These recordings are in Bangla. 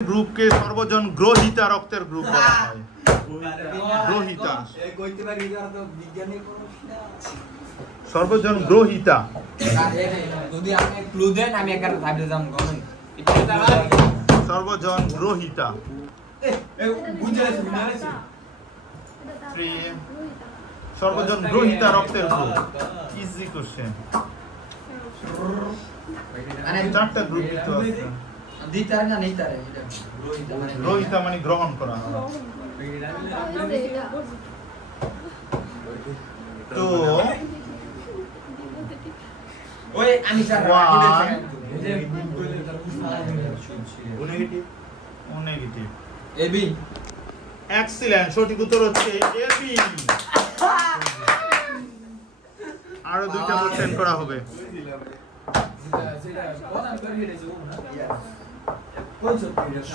গ্রুপ কে সর্বজন গ্রহিতা রক্তের গ্রুপ বলা হয়। গ্রহিতা সর্বজন গ্রহিতা। যদি আপনি ক্লু দেন আমি একবার ভাবতে যাম গমন। সর্বজন গ্রহিতা। সর্বজন গ্রহিতা রক্তের গ্রুপ। Easy question. মানে চারটা গ্রুপ তো আছে। দিতারে না নেইতারে এটা গ্রহিতা মানে গ্রহণ করা। তো ওই আমি স্যার নেগেটিভ এবি এক্সিলেন্ট, সঠিক উত্তর হচ্ছে এবি। আরো দুইটা কোশ্চেন করা হবে।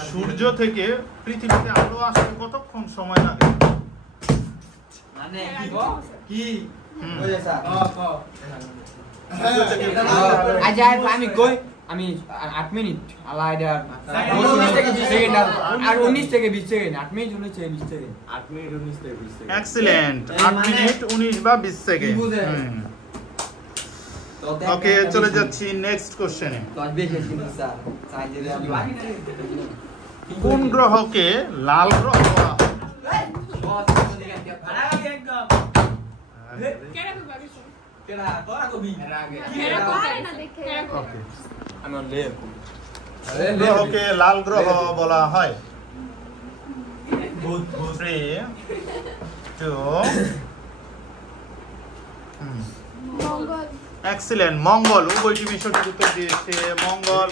সূর্য থেকে পৃথিবীতে আলো আসতে কতক্ষণ সময় লাগে? মানে কি ওই স্যার আচ্ছা আমি কই আমি 8 মিনিট আলা এটা 19 থেকে 20 সেকেন্ড আর 19 থেকে 20 সেকেন্ড 8 মিনিট 19 থেকে 20 সেকেন্ড 8 মিনিট 19 থেকে 20 সেকেন্ড এক্সিলেন্ট, 8 মিনিট 19 বা 20 সেকেন্ড। ওকে, চলে যাচ্ছি নেক্সট কোশ্চেনে। কোন গ্রহকে লাল গ্রহ বলা হয়? গ্রহকে লাল গ্রহ বলা হয়। 3 2 এক্সিলেন্ট, মঙ্গল। উভয়টি সঠিক উত্তর দিয়েছে মঙ্গল।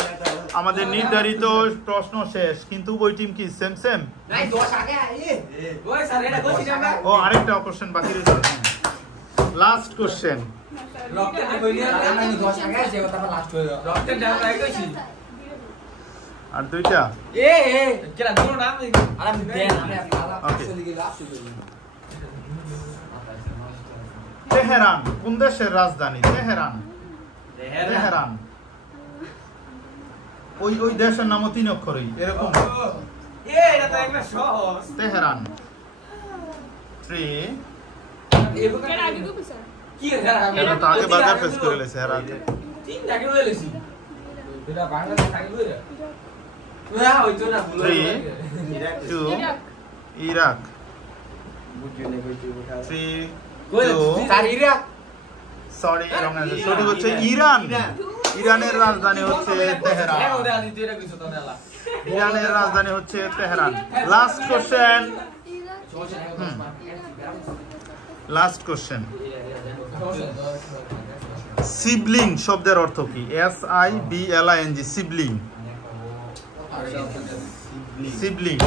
আমাদের নির্ধারিত প্রশ্ন শেষ, কিন্তু উভয় টিম কি সেম সেম? ও আরেকটা কোশ্চেন বাকি রয়েছে। Last question. আর দুইটা তেহরান কোন দেশের রাজধানী? তেহরান। তেহরান ওই ওই দেশের নামও 3 অক্ষরই এরকম। তেহরান। 3 এটা তো আগে বাজার ফেস করে লেছে এর আগে। 3 টাকা হয়ে লেছি এটা বাংলাদেশ টাকা হইরা ওয়া হইতো না ভুল 3 2 ইরাক। 3 2 ইরাক সরি রং আছে, সঠিক হচ্ছে ইরান। ইরানের রাজধানী হচ্ছে তেহরান। ইরানের রাজধানী হচ্ছে Tehran. Last question. Last question. Sibling শব্দের অর্থ কি? SIBLING sibling. সিবলিং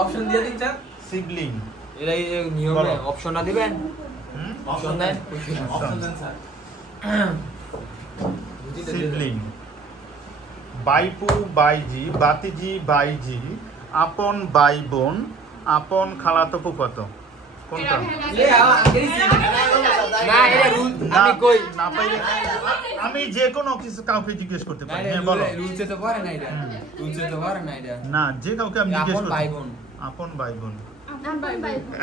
অপশন দিয়ে দিন স্যার। সিবলিং এরা এই নিয়মে অপশনটা দিবেন। অপশন দেন। অপশন দেন স্যার। সিবলিং বাইপু বাইজি, বাতিজি বাইজি, আপন ভাই বোন, আপন খালাতো ফুফাতো। কোনটা? না এটা রুল আমি কই না পাইলে আমি যে কোনো কিছু কাউকে জিজ্ঞেস করতে পারি। হ্যাঁ বলো। রুলসে তো পারে না এটা। রুলসে তো পারে না এটা। না, যে কাউকে আমি জিজ্ঞেস করতে। আপন ভাই বোন। আপন ভাই বোন।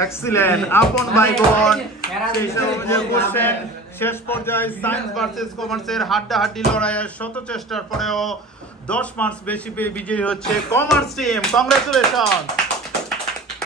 এক্সিলেন্ট, আপন ভাই বোন। সেই যে কোশ্চেন শেষ পর্যায়ে সায়েন্স ভার্সেস কমার্সের হাড্ডাহাড্ডি লড়াইয়ে শত চেষ্টার পরেও 10 মার্কস বেশি পেয়ে বিজয়ী হচ্ছে কমার্স টিম। কংগ্রাচুলেশন।